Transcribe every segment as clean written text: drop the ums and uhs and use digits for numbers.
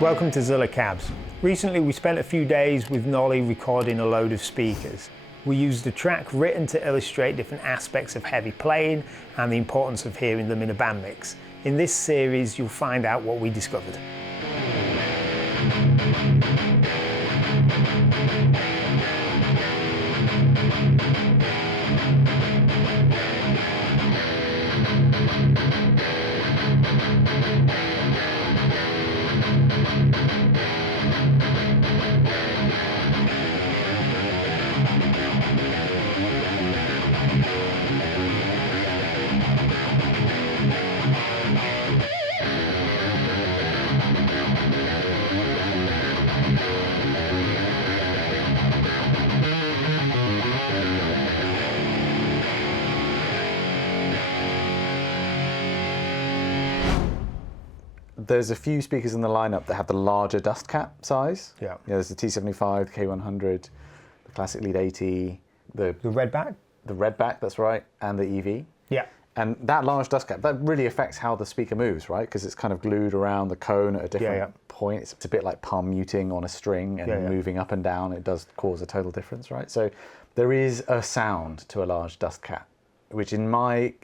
Welcome to Zilla Cabs. Recently we spent a few days with Nolly recording a load of speakers. We used a track written to illustrate different aspects of heavy playing and the importance of hearing them in a band mix. In this series you'll find out what we discovered. There's a few speakers in the lineup that have the larger dust cap size. Yeah. There's the T75, the K100, the classic Lead 80, the Redback? The Redback, that's right, and the EV. Yeah. And that large dust cap, that really affects how the speaker moves, right? Because it's kind of glued around the cone at a different point. It's a bit like palm muting on a string and moving up and down. It does cause a total difference, right? So there is a sound to a large dust cap, which in my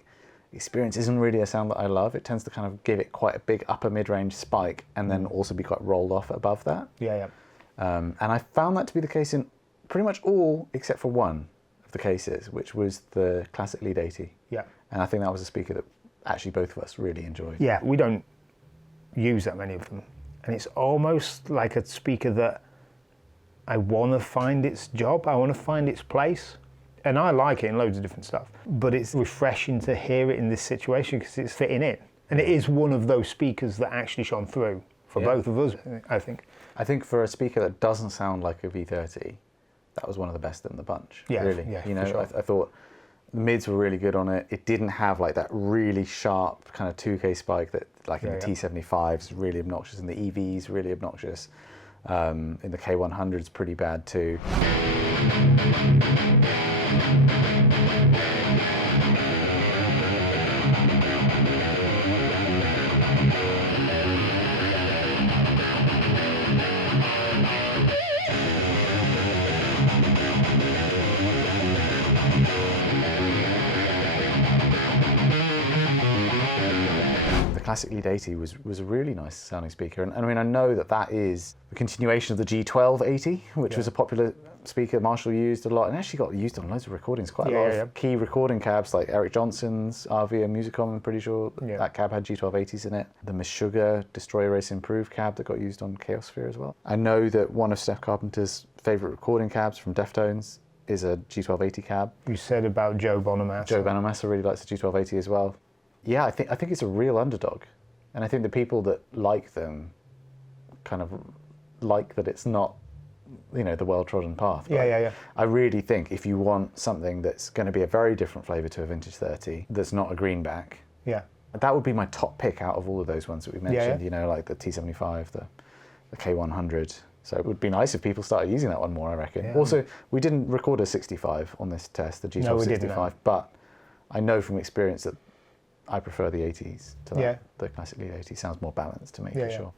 experience isn't really a sound that I love. It tends to kind of give it quite a big upper mid-range spike and then also be quite rolled off above that. And I found that to be the case in pretty much all except for one of the cases, which was the classic Lead 80. And I think that was a speaker that actually both of us really enjoyed. Yeah, we don't use that many of them. And it's almost like a speaker that I want to find its job, I want to find its place. And I like it in loads of different stuff, but it's refreshing to hear it in this situation because it's fitting in. And it is one of those speakers that actually shone through for both of us, I think. I think for a speaker that doesn't sound like a V30, that was one of the best in the bunch, really. Yeah, you know, sure. I thought the mids were really good on it. It didn't have like that really sharp kind of 2K spike that like in the T75 is really obnoxious, and the EV is really obnoxious. In the K100 is pretty bad too. Classic Lead 80 was a really nice sounding speaker, and I mean I know that is the continuation of the G12K-100, which was a popular speaker Marshall used a lot and actually got used on loads of recordings, quite a lot of key recording cabs like Eric Johnson's RV and Musicom. I'm pretty sure that cab had G12K-100s in it. The Meshuggah Destroyer Race Improved cab that got used on Chaosphere as well. I know that one of Steph Carpenter's favourite recording cabs from Deftones is a G12K-100 cab. You said about Joe Bonamassa. Joe Bonamassa really likes the G12K-100 as well. Yeah, I think it's a real underdog, and I think the people that like them kind of like that it's not, you know, the well-trodden path. I really think if you want something that's going to be a very different flavour to a Vintage 30, that's not a greenback, that would be my top pick out of all of those ones that we mentioned. You know, like the T75, the K100. So it would be nice if people started using that one more, I reckon. Also, we didn't record a 65 on this test, the G1265, but I know from experience that I prefer the 80s to that. The classic Lead 80 sounds more balanced to me, for sure.